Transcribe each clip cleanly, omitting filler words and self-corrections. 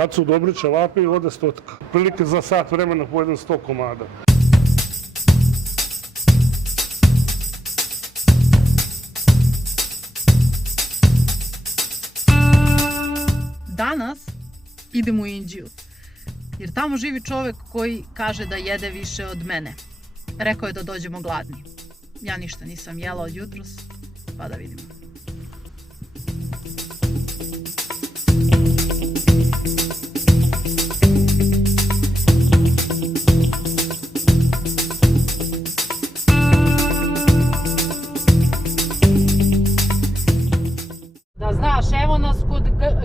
Kad su dobri ćevapi, ode 100. Prilike za sat vremena pojedem 100 komada. Danas idemo u Inđiju, jer tamo živi čovek koji kaže da jede više od mene. Rekao je da dođemo gladni. Ja ništa nisam jela od jutros, pa da vidimo. Da znaš, evo nas kod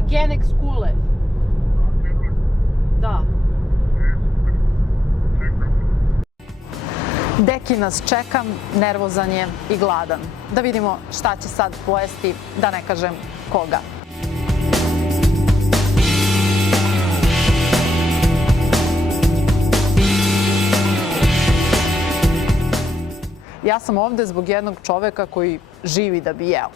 Genex Kule. Da. Deki nas čeka, nervozan je i gladan. Da vidimo šta će sad pojesti, da ne kažem koga. Ja sam ovde zbog jednog čoveka koji živi da bi jeo.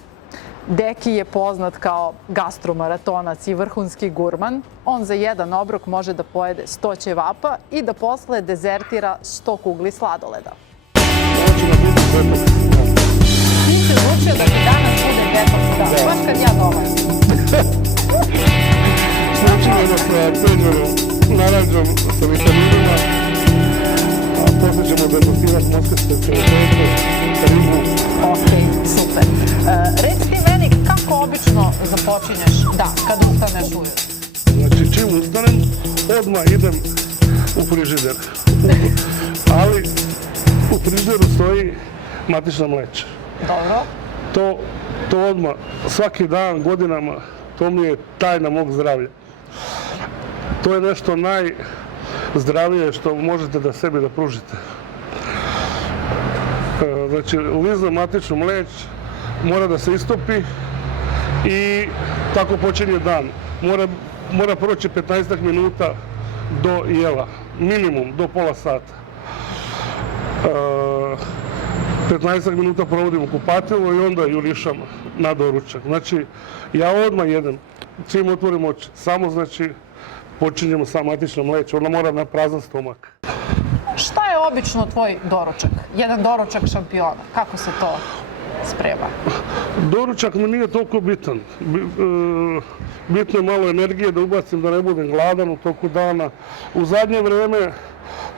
Deki je poznat kao gastromaratonac i vrhunski gurman. On za jedan obrok može da pojede 100 ćevapa i da posle dezertira 100 kugli sladoleda. Ti se odlučio da ti danas bude detoks dan, baš kad ja dolazim. Slučajno da sa peđerom, naranđom, sa vitaminima, a posle ćemo degustirati moskavske ceremonije, ribu. Okej, super. Reci ti meni kako obično započinješ dan kada ustaneš ujutro? Znači, čim ustanem, odmah idem u frižider. Ali u frižideru stoji matična mleča. Dobro. To odmah, svaki dan, godinama, to mi je tajna mog zdravlja. To je nešto najzdravije što možete da sebi da pružite. Znači, liznam matičnu mleć, mora da se istopi i tako počinje dan. Mora proći 15 minuta do jela, minimum, do pola sata. 15 minuta provodim u kupatilu i onda jurišam na doručak. Znači, ja odmah jedem, čim otvorim oči, samo znači počinjemo sa matičnom mleć, ona mora na prazan stomak. Šta je obično tvoj doručak? Jedan doručak šampiona. Kako se to sprema? Doručak mi nije toliko bitan. Bitno je malo energije da ubacim da ne budem gladan u toku dana. U zadnje vreme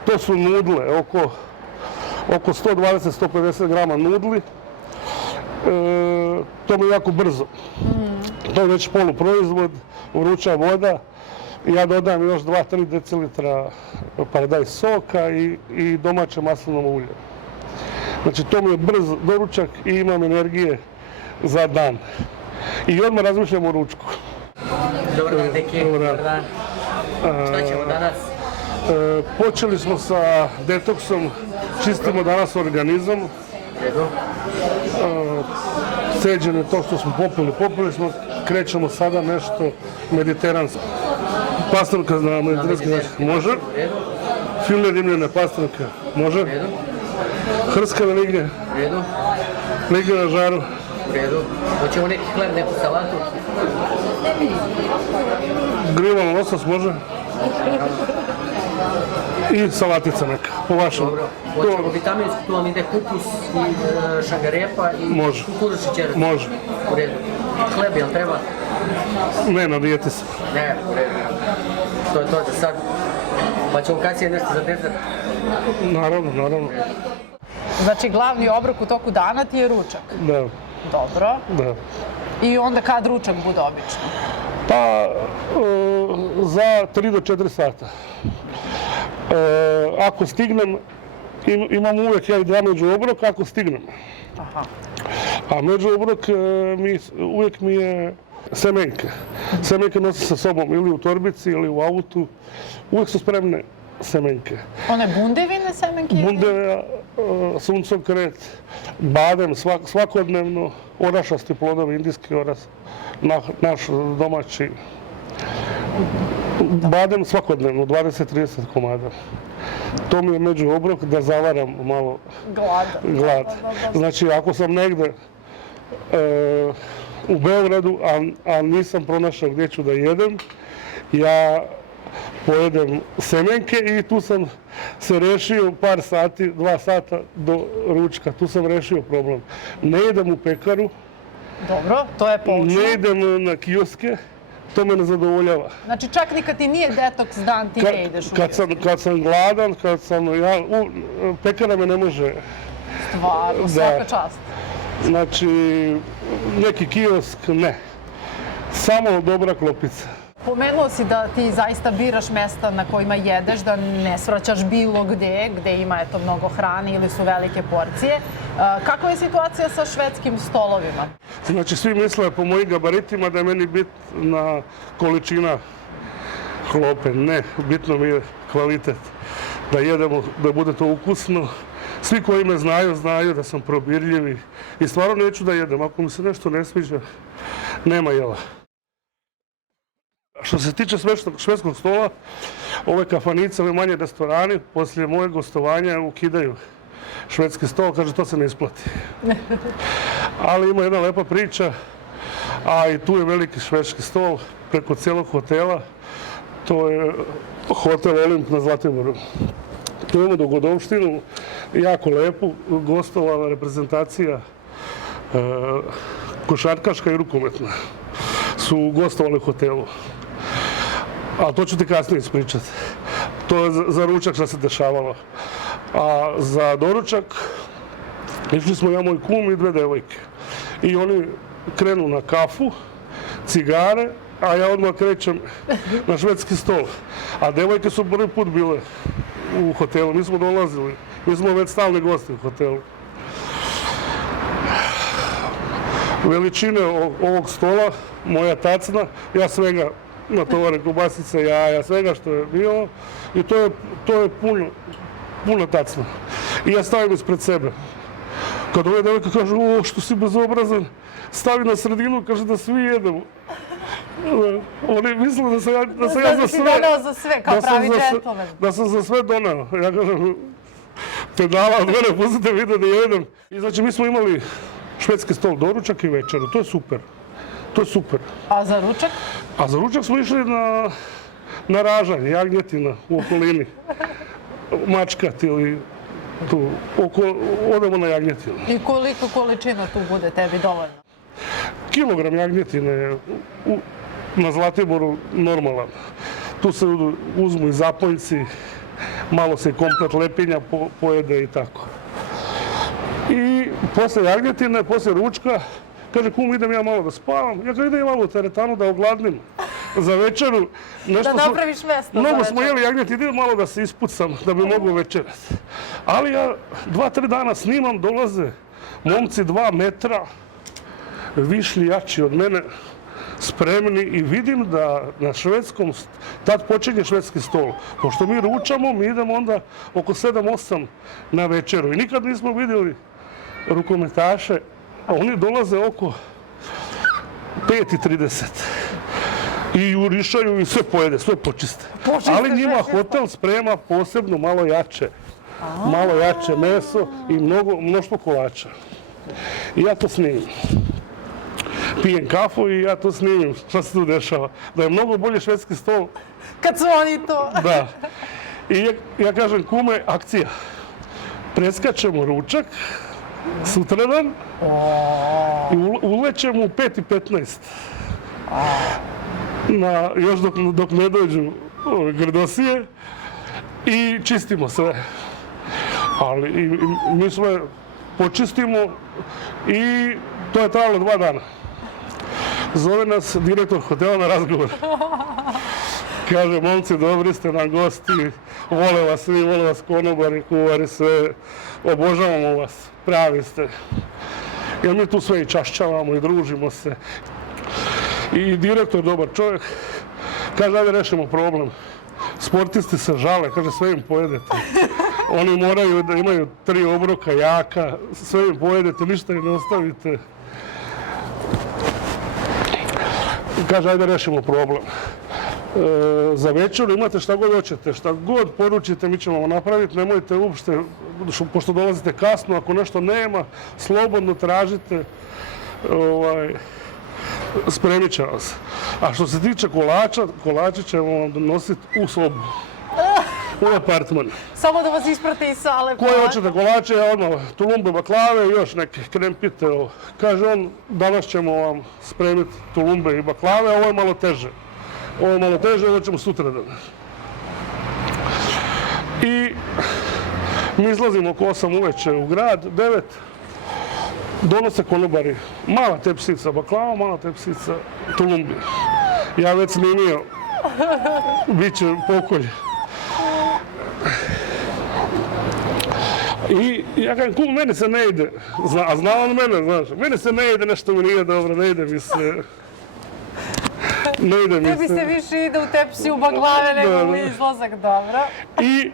to su nudle, oko 120-150 grama nudli. To mi je jako brzo. To je već poluproizvod, vruća voda. Ja dodam još 2-3 decilitra paradajz soka i domaće maslinovo ulje. Znači, to mi je brz doručak i imam energije za dan. I odmah razmišljam o ručku. Dobar dan, Deki. Dobar dan. Šta ćemo danas? Počeli smo sa detoksom, čistimo danas organizam. Sređeno je to što smo popili smo, krećemo sada nešto mediteransko. Pastrnka na mediteranski način može. File rimljene pastrnke može. Hrskave lignje. Lignje na žaru. U redu. Hoćemo neki hleb, neku salatu? Grilovan losos može. I salatica neka, po vašem. Dobro. Hoćemo vitaminsku, tu vam ide kupus i šagarepa i kukuruzni čeras. Može. U redu. Hleb, jel treba? Ne, na dijeti sam. Ne, u redu. To je to za sad. Pa ćemo kasnije nešto za dezert? Naravno. Znači, glavni obrok u toku dana ti je ručak? Da. Dobro. Da. I onda kad ručak bude obično? Pa, za 3 do 4 sata. Ako stignem, imam uvek ja među obrok, ako stignem. Aha. A među obrok uvijek mi je semenke. Semenke nosim sa sobom ili u torbici ili u autu. Uvijek su spremne semenke. One bundevine semenke? Bundeve, suncokret, badem svakodnevno, orašasti plodovi, indijski oraš, naš domaći. Badem svakodnevno, 20-30 komada. To mi je među obrok da zavaram malo glad. Znači, ako sam negde u Beogradu, a nisam pronašao gdje ću da jedem, ja pojedem semenke i tu sam se rešio par sati, 2 sata do ručka, tu sam rešio problem. Ne idem u pekaru, Dobro, to je poučno. ne idem na kioske, to me ne zadovoljava. Znači čak ni kad ti nije detoks dan, ti ne ideš u kiosk. Kad sam gladan, pekara me ne može. Stvarno, svaka čast. Znači, neki kiosk, ne. Samo dobra klopica. Pomenuo si da ti zaista biraš mesta na kojima jedeš, da ne svraćaš bilo gde ima eto mnogo hrane ili su velike porcije. Kakva je situacija sa švedskim stolovima? Znači, svi misle po mojim gabaritima da je meni bitna količina klope. Ne, bitno mi je kvalitet. Da jedemo, da bude to ukusno. Svi koji me znaju, znaju da sam probirljiv i stvarno neću da jedem. Ako mi se nešto ne sviđa, nema jela. Što se tiče švedskog stola, ove kafanice, ove manje restorani, poslije moje gostovanja ukidaju švedski stol, kaže to se ne isplati. Ali ima jedna lepa priča, a i tu je veliki švedski stol preko cijelog hotela. To je hotel Olimp na Zlatiboru. Tu imamo dogodovštinu, jako lepu, gostovala reprezentacija košarkaška i rukometna. Su gostovali u hotelu. A to ću ti kasnije ispričati. To je za ručak što se dešavalo. A za doručak išli smo ja, moj kum i 2 devojke. I oni krenu na kafu, cigare, a ja odmah krećem na švedski stol. A devojke su prvi put bile u hotelu, mi smo dolazili. Mi smo već stalni gosti u hotelu. Veličine ovog stola, moja tacna, ja svega natovare kobasice, jaja, svega što je bilo i to je puno tacna. I ja stavim ispred sebe. Kad ove devojke kažu, o, što si bezobrazan, stavi na sredinu, kaže da svi jedemo. Oni misle da sam ja za sve... za sve, kao pravi džentlmen. Da sam za sve donao. Ja kažem, pedala od mene, pustite video da jedem. I znači, mi smo imali švedski stol, doručak i večeru. To je super. To je super. A za ručak? A za ručak smo išli na ražanje, jagnjetina u okolini. Mačkat ili tu, odemo na jagnjetinu. I koliko količina tu bude tebi dovoljno? Kilogram jagnjetine je na Zlatiboru normalan. Tu se uzmu i zapoljci, malo se komplet lepinja pojede i tako. I posle jagnjetine, posle ručka, kaže, kum, idem ja malo da spavam. Ja kažem, idem ja malo u teretanu da ogladnim za večeru. Da napraviš mesto za mnogo večeru. smo jeli jagnjeti, idem malo da se ispucam da bi mogu večerati. Ali ja 2-3 dana snimam, dolaze momci 2 metra, višlji, jači od mene, spremni i vidim da na švedskom, tad počinje švedski stol. Pošto mi ručamo, mi idemo onda oko 7-8 na večeru. I nikad nismo vidjeli rukometaše, a oni dolaze oko 5:30. I jurišaju i sve pojede, sve počiste. Ali njima hotel sprema posebno malo jače. Malo jače meso i mnoštvo kolača. I ja to snimim. Pijem kafu i ja to snimim šta se tu dešava. Da je mnogo bolje švedski stol. Kad su oni to. Da. I ja kažem, kume, akcija. Preskačemo ručak, sutradan, i ulećemo u 5:15. Još dok ne dođu grdosije i čistimo sve. Ali mi sve počistimo i to je trajalo 2 dana. Zove nas direktor hotela na razgovor. Kaže, momci, dobri ste nam gosti, vole vas svi, vole vas konobari, kuvari, sve, obožavamo vas, pravi ste. Jer mi tu sve i čašćavamo i družimo se. I direktor, dobar čovjek, kaže, ajde rešimo problem. Sportisti se žale, kaže, sve im pojedete. Oni moraju da imaju 3 obroka jaka, sve im pojedete, ništa im ne ostavite. Kaže, ajde rešimo problem. Za večeru imate šta god hoćete, šta god poručite, mi ćemo vam napraviti, nemojte uopšte, pošto dolazite kasno, ako nešto nema, slobodno tražite. spremit će vas. A što se tiče kolača, kolače ćemo vam donositi u sobu. U apartman. Samo da vas isprate iz sale. Koje hoćete kolače, ja odmah tulumbe, baklave i još neke krempite. Kaže on, danas ćemo vam spremiti tulumbe i baklave, a ovo je malo teže. Ovo ćemo sutradan. I mi izlazimo oko 8 uveče u grad, 9. Donose konobari mala tepsica baklava, mala tepsica tulumbi. Ja već snimio, bit će pokolj. I ja kažem, kum, meni se ne ide, a zna on mene, znaš, meni se ne ide, nešto mi nije dobro, ne ide mi se. Tebi se više ide u tepsiju baklave nego u izlazak, dobro. I,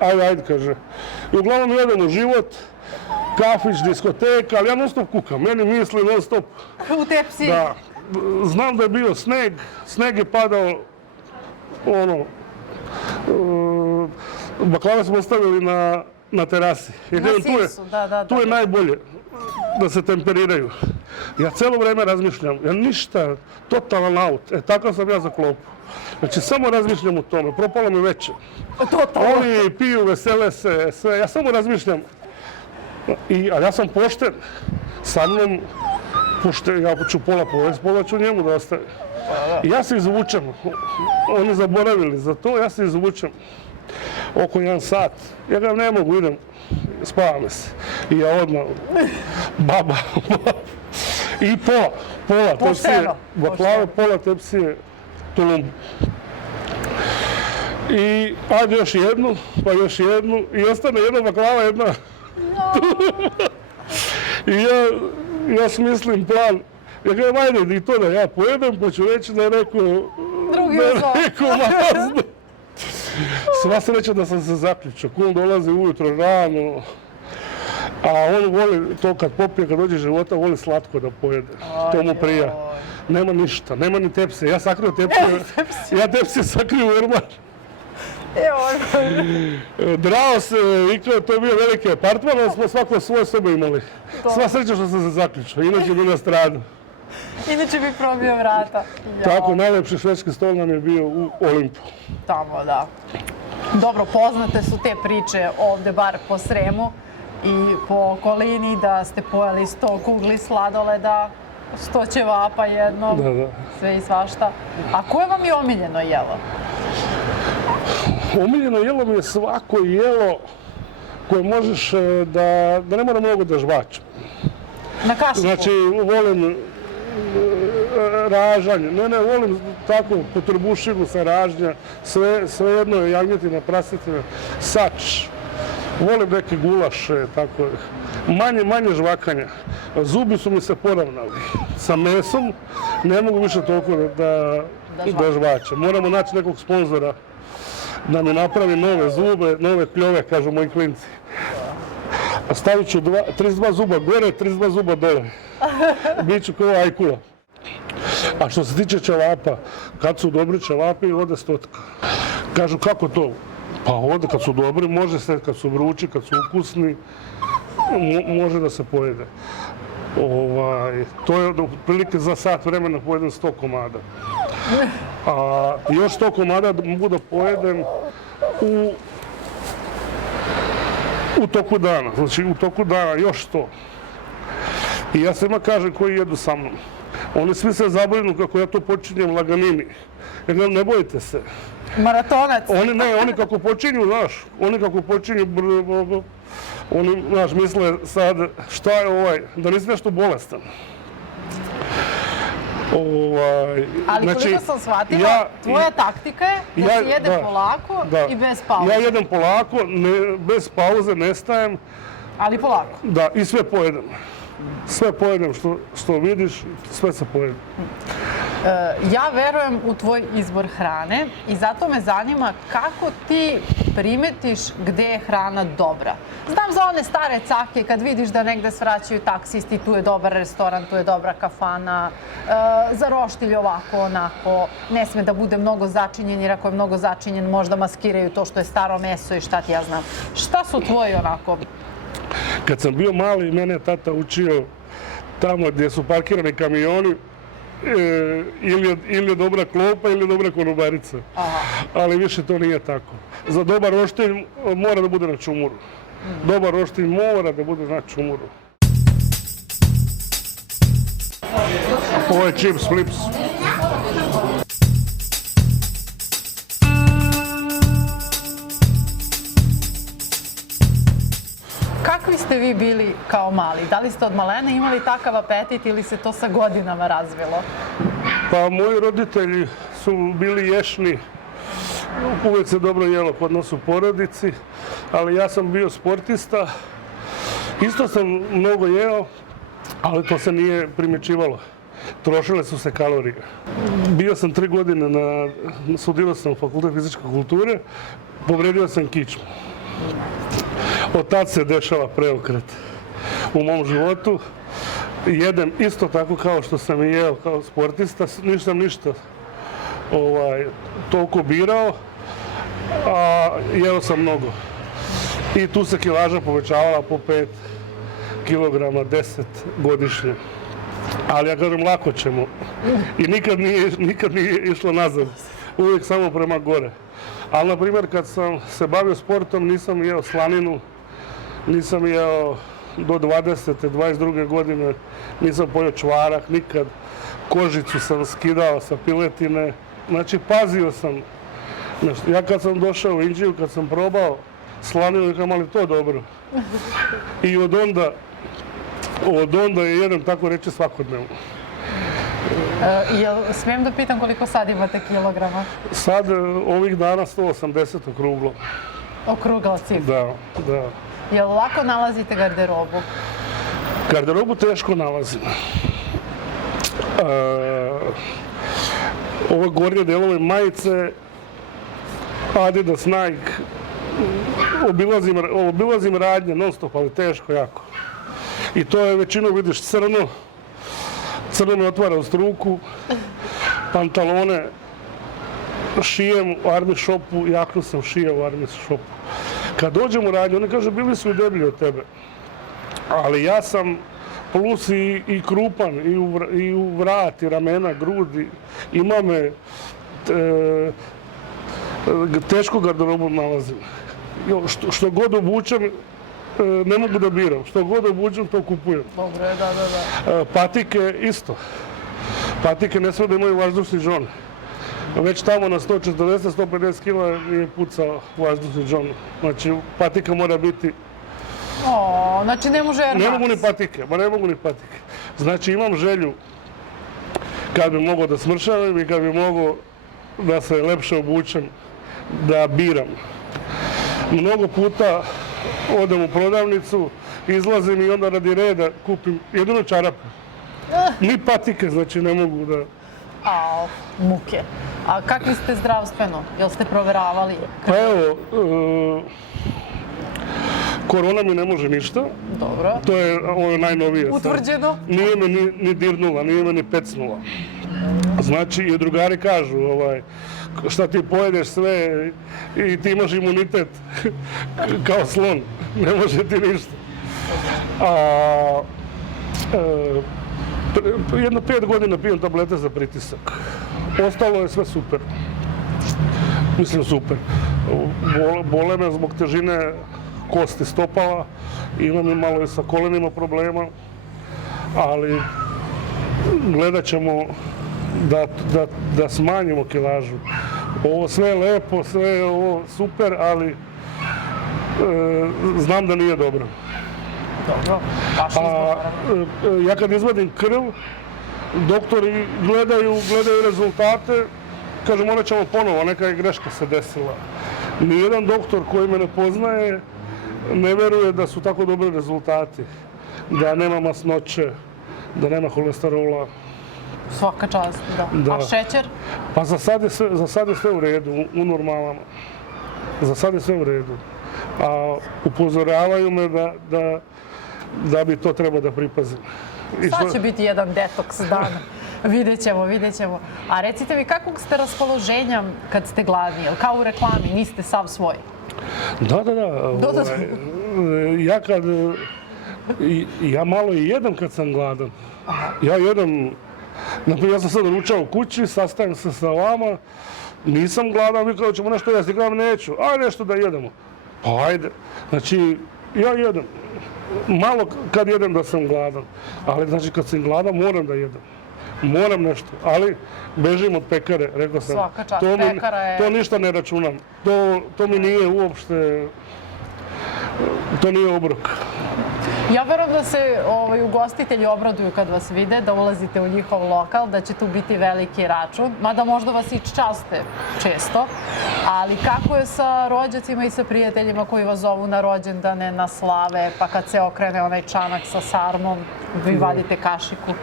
ajde, kaže. I uglavnom jedemo život, kafić, diskoteka, ali ja non stop kukam, meni misli non stop. U tepsiji? Da. Znam da je bio sneg je padao, baklave smo ostavili na terasi. Na sisu, da. Tu je najbolje da se temperiraju. Ja cijelo vrijeme razmišljam, ja ništa, totalan aut, takav sam ja za klopu. Znači, samo razmišljam o tome, propalo mi veće. Oni piju, vesele se, sve, ja samo razmišljam. Ali ja sam pošten, sa mnom, ja ću pola povesti, pola ću njemu da ostavim. I ja se izvučem, oni zaboravili za to, ja se izvučem oko 1 sat. Ja ga ne mogu, idem, spavam se. I ja odmah, baba. I pola tepsije baklave, pola tepsije tulumbu. I ajde još jednu, pa još jednu, i ostane jedna baklava, jedna. I ja smislim plan. Ja kažem, ajde i to da ja pojedem, pa ću reći da je neko mazno. Sva sreća da sam se zaključio. Kum dolazi ujutro rano, a on voli to kad popije, kad dođe života, voli slatko da pojede. To mu prija. Nema ništa, nema ni tepsije. Ja sakrio tepsije, ja tepsije sakrio u ormar. Drao se, i to je bio veliki apartman, ali smo svako svoje sobe imali. Sva sreća što sam se zaključio, inače bi nastradao. Inače bi probio vrata. Tako, najlepši švedski stol nam je bio u Olimpu. Tamo, da. Dobro, poznate su te priče ovde, bar po Sremu i po okolini, da ste pojeli 100 kugli sladoleda, 100 ćevapa jednom, sve i svašta. A koje vam je omiljeno jelo? Omiljeno jelo mi je svako jelo koje možeš da ne mora mnogo da žvačem. Na kašiku? Znači, volim ražanje. Ne, volim tako po trbušigu sa ražnja, sve jedno je jagnjetina, prasetina, sač. Volim neke gulaše, tako. Manje žvakanja. Zubi su mi se poravnali. Sa mesom ne mogu više toliko da žvačem. Moramo naći nekog sponzora da mi napravi nove zube, nove kljove, kažu moji klinci. Stavit ću 32 zuba gore, 32 zuba dole. Biću kao ajkula. A što se tiče ćevapa, kad su dobri ćevapi, ode 100. Kažu, kako to? Pa ode kad su dobri, može se, kad su vrući, kad su ukusni, može da se pojede. To je otprilike za sat vremena pojedem 100 komada. A još 100 komada mogu da pojedem u toku dana. Znači, u toku dana još 100. I ja svima kažem koji jedu sa mnom. Oni svi se zabrinu kako ja to počinjem laganini. Jer ne bojite se. Maratonac. Oni kako počinju, znaš, oni, znaš, misle sad šta je da nisi nešto bolestan. Ali koliko sam shvatila, tvoja taktika je da se jede polako i bez pauze. Ja jedem polako, bez pauze, ne stajem. Ali polako. Da, i sve pojedem. Sve pojedem što vidiš, sve se pojedem. Ja verujem u tvoj izbor hrane i zato me zanima kako ti primetiš gde je hrana dobra. Znam za one stare cake kad vidiš da negde svraćaju taksisti, tu je dobar restoran, tu je dobra kafana, za roštilj ovako, onako, ne sme da bude mnogo začinjen jer ako je mnogo začinjen možda maskiraju to što je staro meso i šta ti ja znam. Šta su tvoji onako? Kad sam bio mali, mene je tata učio tamo gdje su parkirani kamioni, ili je dobra klopa ili je dobra konobarica. Ali više to nije tako. Za dobar roštilj mora da bude na čumuru. Dobar roštilj mora da bude na čumuru. Ovo je chips flips. Kakvi ste vi bili kao mali? Da li ste od malena imali takav apetit ili se to sa godinama razvilo? Pa moji roditelji su bili ješni. Uvijek se dobro jelo kod nas u porodici, ali ja sam bio sportista. Isto sam mnogo jeo, ali to se nije primjećivalo. Trošile su se kalorije. Bio sam 3 godine, studirao sam u Fakultetu fizičke kulture, povredio sam kičmu. Od tad se dešava preokret u mom životu. Jedem isto tako kao što sam i jeo kao sportista, nisam ništa toliko birao, a jeo sam mnogo. I tu se kilaža povećavala po 5 kilograma, 10 godišnje. Ali ja kažem, lako ćemo. I nikad nije išlo nazad, uvijek samo prema gore. Ali, na primjer, kad sam se bavio sportom, nisam jeo slaninu, nisam jeo do 20. 22. godine, nisam pojeo čvarak, nikad. Kožicu sam skidao sa piletine, znači pazio sam. Ja kad sam došao u Inđiju, kad sam probao slaninu, rekam, ali to dobro. I od onda je jedem, tako reći, svakodnevno. Smijem da pitam koliko sad imate kilograma? Sad, ovih dana, 180 okruglo. Okrugla cifra? Da. Jel lako nalazite garderobu? Garderobu teško nalazim. Ove gornje delove majice, Adidas, Nike, obilazim radnje non stop, ali teško jako. I to je većinu, vidiš, crno me otvara u struku, pantalone šijem u Army shopu, jaknu sam šijao u Army shopu. Kad dođem u radnju, oni kažu, bili su i deblji od tebe, ali ja sam plus i krupan, i u vrat, i ramena, grudi, ima me, teško garderobu nalazim. Što god obučem, ne mogu da biram. Što god obučem, to kupujem. Dobro je, da. Patike isto. Patike ne smije da imaju vazdušni džon. Već tamo na 140-150 kila je pucao vazdušni džon. Znači, patika mora biti... Znači ne može Air Max? Ne mogu ni patike. Znači, imam želju kad bi mogao da smršavam i kad bi mogao da se lepše obučem, da biram. Mnogo puta odem u prodavnicu, izlazim i onda radi reda kupim jedino čarape. Ni patike, znači ne mogu da... Muke. A kakvi ste zdravstveno? Jel ste proveravali? Pa evo, korona mi ne može ništa. Dobro. To je ovo najnovije. Utvrđeno? Nije me ni dirnula, nije me ni pecnula. Znači, i drugari kažu, šta ti pojedeš sve i ti imaš imunitet kao slon, ne može ti ništa. Jedno 5 godina pijem tablete za pritisak. Ostalo je sve super. Mislim super. Bole me zbog težine kosti stopala, imam i malo i sa kolenima problema, ali gledat ćemo da smanjimo kilažu. Ovo sve je lepo, sve je ovo super, ali znam da nije dobro. Dobro, baš izgleda. Ja kad izvadim krv, doktori gledaju rezultate, kažu morat ćemo ponovo, neka je greška se desila. Nijedan doktor koji me ne poznaje ne veruje da su tako dobri rezultati, da nema masnoće, da nema holesterola. Svaka čast, da. A šećer? Pa za sad je sve u redu, u normalama. Za sad je sve u redu. A upozoravaju me da bi to trebao da pripazim. Sad će biti jedan detoks dan. Vidjet ćemo. A recite mi, kakvog ste raspoloženja kad ste gladni? Kao u reklami, niste sav svoj? Da. Ja malo i jedem kad sam gladan. Ja jedem, naprimjer, ja sam sad ručao u kući, sastajem se sa vama, nisam gladan, vi kao ćemo nešto jesti, kažem neću, aj nešto da jedemo. Pa ajde, znači ja jedem, malo kad jedem da sam gladan, ali znači kad sam gladan moram da jedem. Moram nešto, ali bežim od pekare, rekao sam. Svaka čast, pekara je... To ništa ne računam, to mi nije uopšte, to nije obrok. Ja verujem da se ugostitelji obraduju kad vas vide, da ulazite u njihov lokal, da će tu biti veliki račun, mada možda vas i časte često, ali kako je sa rođacima i sa prijateljima koji vas zovu na rođendane, na slave, pa kad se okrene onaj čanak sa sarmom, vi vadite kašiku?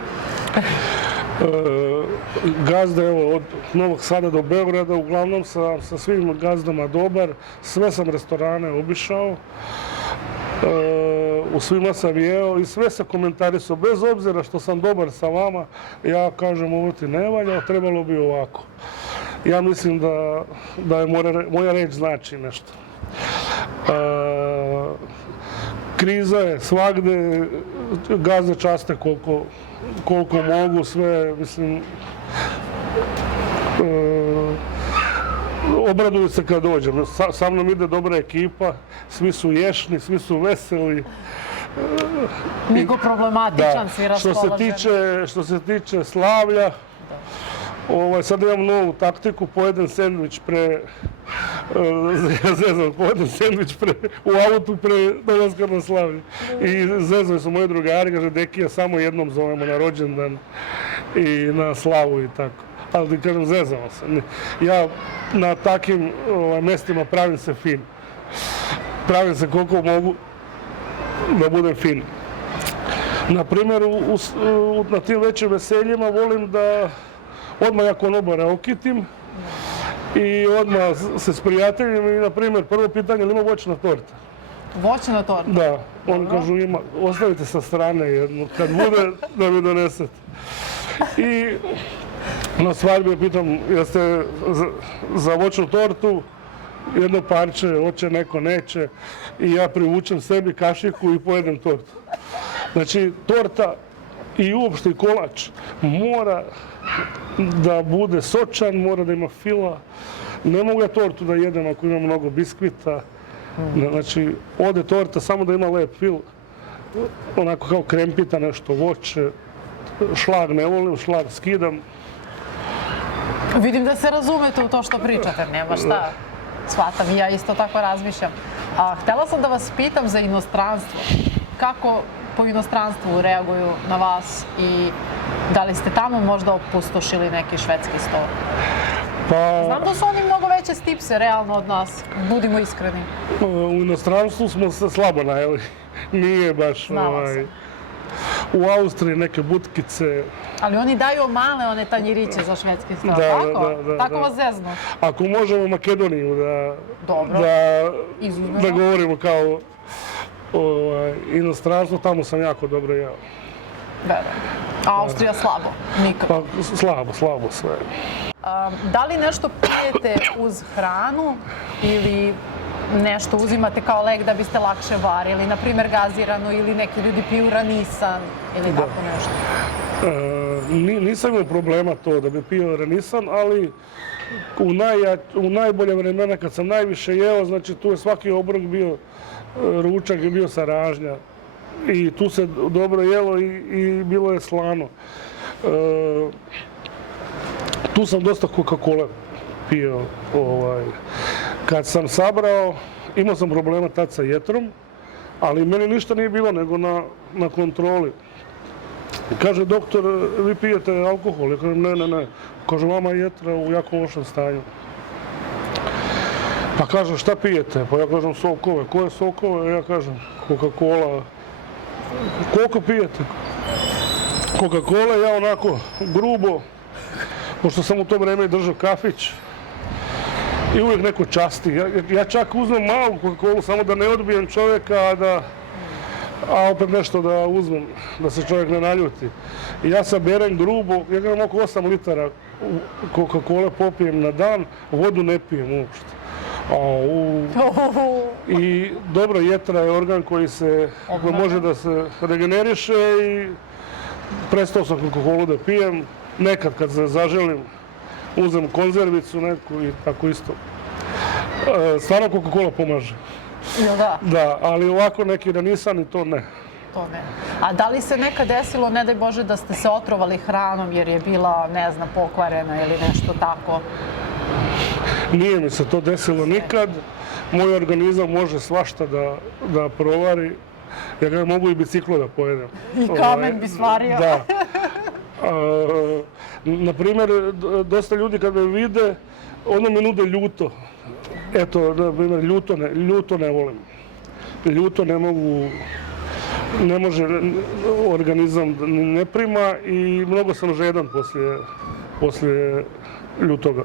Gazda, evo, od Novog Sada do Beograda, uglavnom sa svim gazdama dobar, sve sam restorane obišao, u svima sam jeo i sve se komentarisao, bez obzira što sam dobar sa vama, ja kažem ovo ti ne valja, trebalo bi ovako. Ja mislim da je moja reč znači nešto. Kriza je svagde, gazde časte koliko mogu, sve, mislim, obraduju se kad dođem. Sa mnom ide dobra ekipa, svi su ješni, svi su veseli. Niko problematičan, svi raspoloženi. Što se tiče slavlja, sad imam novu taktiku, pojedem sendvič u autu pre dolaska na slavlje. I zezali su moji drugari, kaže, Dekija, samo jednom zovemo na rođendan i na slavu i tako. Ali kažem, zezamo se. Ja na takim mestima pravim se fin. Pravim se koliko mogu da budem fin. Naprimjer, na tim većim veseljima volim da odmah ja konobara okitim i odmah se s prijateljima i, na primjer, prvo pitanje, ili ima voćna torta? Voćna torta? Da. Oni kažu, ima, ostavite sa strane jednu, kad bude da mi donesete. I na svadbi pitam, jeste za voćnu tortu? Jedno parče, hoće, neko neće. I ja privučem sebi kašiku i pojedem tortu. Znači, torta i uopšte i kolač mora da bude sočan, mora da ima fila. Ne mogu ja tortu da jedem ako ima mnogo biskvita. Znači, ode torta samo da ima lep fil. Onako kao krempita, nešto voće. Šlag ne volim, šlag skidam. Vidim da se razumete u to što pričate, nema šta. Shvatam i ja isto tako razmišljam. Htela sam da vas pitam za inostranstvo. Kako po inostranstvu reaguju na vas i da li ste tamo možda opustošili neki švedski stol? Znam da su oni mnogo veće stipse realno od nas, budimo iskreni. U inostranstvu smo se slabo najeli, nije baš... U Austriji neke butkice. Ali oni daju male one tanjiriće za švedski stol, tako? Tako vas zeznu. Ako možemo Makedoniju da govorimo kao inostranstvo, tamo sam jako dobro jeo. A Austrija slabo? Nikako? Slabo sve. Da li nešto pijete uz hranu ili nešto uzimate kao lek da biste lakše varili, na primjer gazirano ili neki ljudi piju ranisan ili tako nešto? Nisam imao problema to da bi pio ranisan, ali u najbolje vremena kad sam najviše jeo, znači tu je svaki obrok bio, ručak je bio sa ražnja i tu se dobro jelo i bilo je slano. Tu sam dosta Coca-Cola pio. Kad sam sabrao, imao sam problema tad sa jetrom, ali meni ništa nije bilo nego na kontroli. Kaže doktor, vi pijete alkohol? Ja kažem, ne. Kaže, vama je jetra u jako lošem stanju. Pa kaže, šta pijete? Pa ja kažem, sokove. Koje sokove? Ja kažem, Coca-Cola. Koliko pijete? Coca-Cola, ja onako grubo, pošto sam u to vreme držao kafić, i uvijek neko časti. Ja čak uzmem malu Coca-Colu, samo da ne odbijem čovjeka, a opet nešto da uzmem, da se čovjek ne naljuti. I ja saberem grubo, ja imam oko 8 litara Coca-Cola popijem na dan, vodu ne pijem uopšte. I dobro, jetra je organ koji može da se regeneriše i prestao sam Coca-Colu da pijem. Nekad kad se zaželim, uzem konzervicu neku i tako isto. Stvarno Coca-Cola pomaže. Jel da? Da, ali ovako neki da nisam i to ne. To ne. A da li se nekad desilo, ne daj Bože, da ste se otrovali hranom jer je bila, ne znam, pokvarena ili nešto tako? Nije mi se to desilo nikad. Moj organizam može svašta da provari. Ja ga mogu i biciklo da pojedem. I kamen bi svario. Da. Naprimjer, dosta ljudi kad me vide, ono mi nude ljuto. Eto, na primjer, ljuto ne volim. Ljuto ne mogu, ne može, organizam ne prima i mnogo sam žedan poslije ljutoga.